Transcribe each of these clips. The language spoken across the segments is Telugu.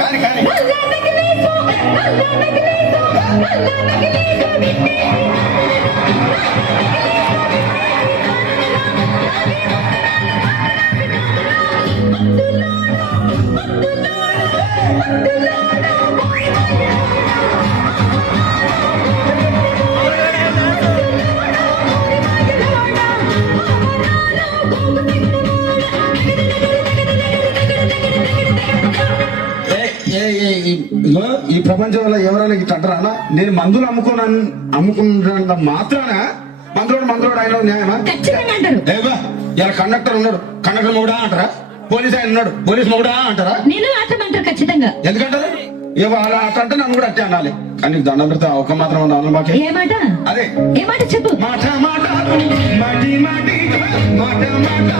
కానీ కానీ ఈ ప్రపంచంలో ఎవరైనా ఇట్లా అంటారా? నేను మందులు అమ్ముకున్న మాత్రాన మందులోడు ఆయన న్యాయమా? ఏవా ఇలా కండక్టర్ ఉన్నాడు, కండక్టర్ మొగుడా అంటారా? పోలీస్ ఆయన ఉన్నాడు, పోలీస్ మొగుడా అంటారా? ఖచ్చితంగా ఎందుకంటారు? ఏవో అలా అట్లంటే నన్ను కూడా అట్టే అనాలి. కానీ దండం పెడితే ఒక మాత్రం అన్న మాకే అదే ఏ మాట చెప్పు. మాట మాట మాటి మాటి మాట మాట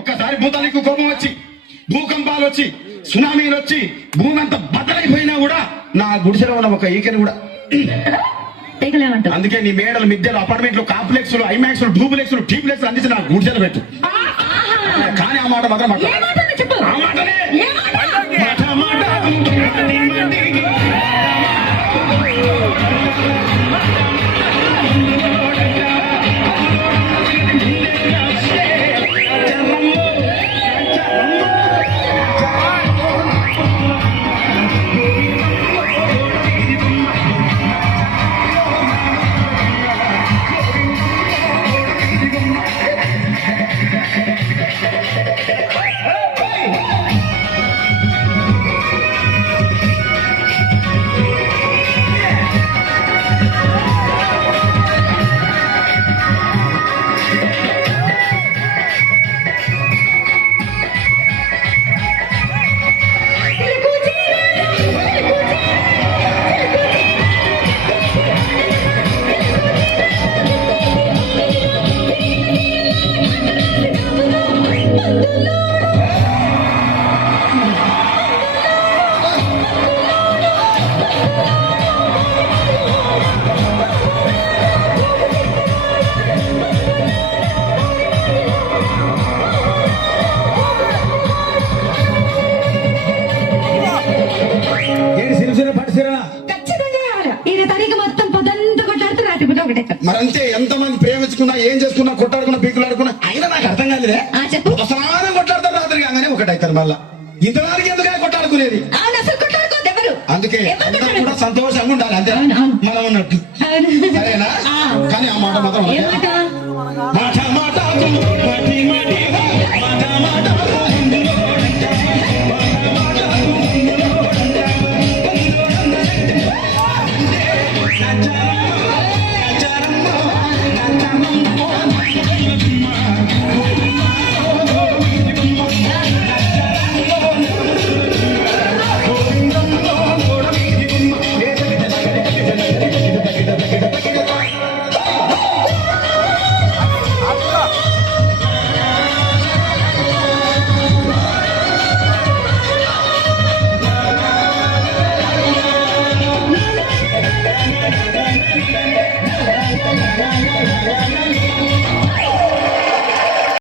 ఒక్కసారి భూతానికి కోపం వచ్చి, భూకంపాలు వచ్చి, సునామీలు వచ్చి భూమి అంతా బద్దలైపోయినా కూడా నా గుడిసెలో ఉన్న ఒక ఈకని కూడా అందుకే నీ మేడలు, మిద్దెలు, అపార్ట్మెంట్లు, కాంప్లెక్స్లు, ఐమాక్స్లు, డూప్లెక్స్లు, టీప్లెక్స్లు అందించి నా గుడిసెలు పెట్టు. కానీ ఆ మాట మాత్రం ఆ మాటనే మరంతే. ఎంతమంది ప్రేమించుకున్నా, ఏం చేసుకున్నా, కొట్టాడుకున్నా, పీకులాడుకున్నా అయినా నాకు అర్థం కాలేదే. సమానం కొట్లాడతారు, రాత్రి కాగానే ఒకటైతారు. మళ్ళా ఇంతవరకు ఎందుకు కొట్టాడుకునేది? అందుకే కూడా సంతోషంగా ఉండాలి. అంతే మనం ఉన్నట్టు.